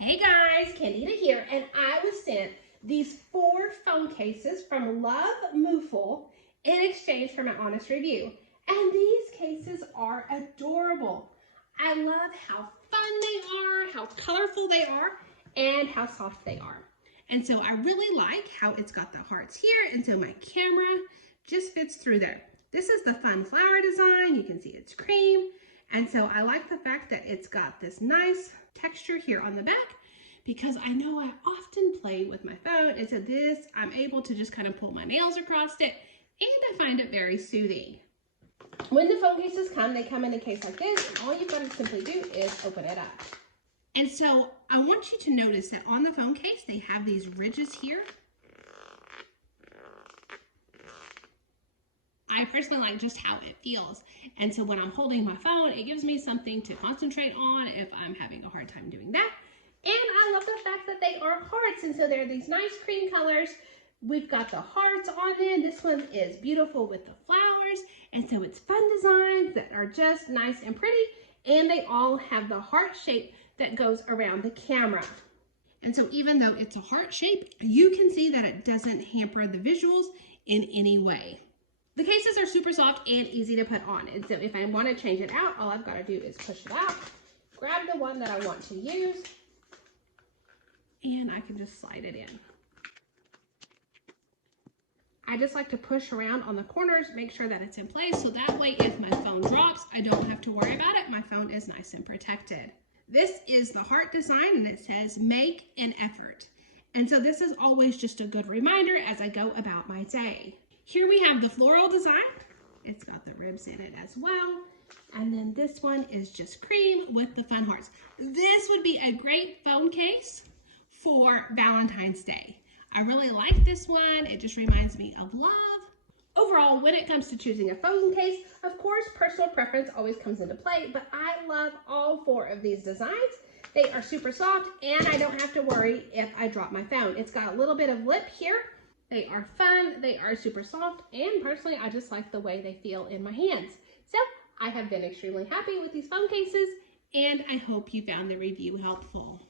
Hey guys, Candida here, and I was sent these 4 phone cases from Lovmooful in exchange for my honest review. And these cases are adorable. I love how fun they are, how colorful they are, and how soft they are. And so I really like how it's got the hearts here, and so my camera just fits through there. This is the fun flower design. You can see it's cream. And so I like the fact that it's got this nice texture here on the back, because I know I often play with my phone, and so this, I'm able to just kind of pull my nails across it, and I find it very soothing. When the phone cases come, they come in a case like this, and all you've got to simply do is open it up. And so I want you to notice that on the phone case, they have these ridges here. I personally like just how it feels. And so when I'm holding my phone, it gives me something to concentrate on if I'm having a hard time doing that. And I love the fact that they are hearts. And so they're these nice cream colors. We've got the hearts on them. This one is beautiful with the flowers. And so it's fun designs that are just nice and pretty. And they all have the heart shape that goes around the camera. And so even though it's a heart shape, you can see that it doesn't hamper the visuals in any way. The cases are super soft and easy to put on. And so if I want to change it out, all I've got to do is push it out, grab the one that I want to use, and I can just slide it in. I just like to push around on the corners, make sure that it's in place, so that way if my phone drops, I don't have to worry about it. My phone is nice and protected. This is the heart design, and it says, make an effort. And so this is always just a good reminder as I go about my day. Here we have the floral design. It's got the ribs in it as well. And then this one is just cream with the fun hearts. This would be a great phone case for Valentine's Day. I really like this one. It just reminds me of love. Overall, when it comes to choosing a phone case, of course, personal preference always comes into play, but I love all 4 of these designs. They are super soft, and I don't have to worry if I drop my phone. It's got a little bit of lip here. They are fun, they are super soft, and personally, I just like the way they feel in my hands. So, I have been extremely happy with these phone cases, and I hope you found the review helpful.